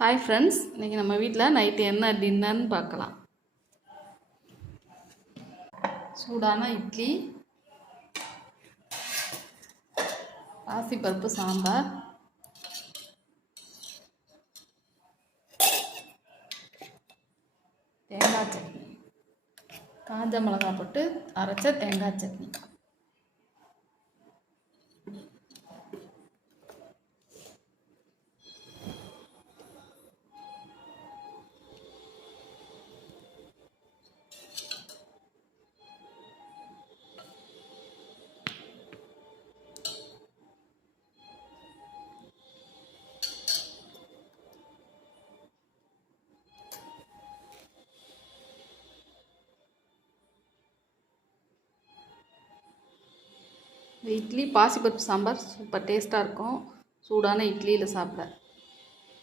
Hi friends, இன்றைக்கி நம்ம வீட்டில் நைட்டு என்ன டின்னர்னு பார்க்கலாம். சூடான இட்லி, பாசிப்பருப்பு சாம்பார், தேங்காய் சட்னி, காஞ்ச மிளகா போட்டு அரைச்ச தேங்காய் சட்னி. இந்த இட்லி பாசிப்பருப்பு சாம்பார் சூப்பர் டேஸ்ட்டாக இருக்கும். சூடான இட்லியில் சாப்பிட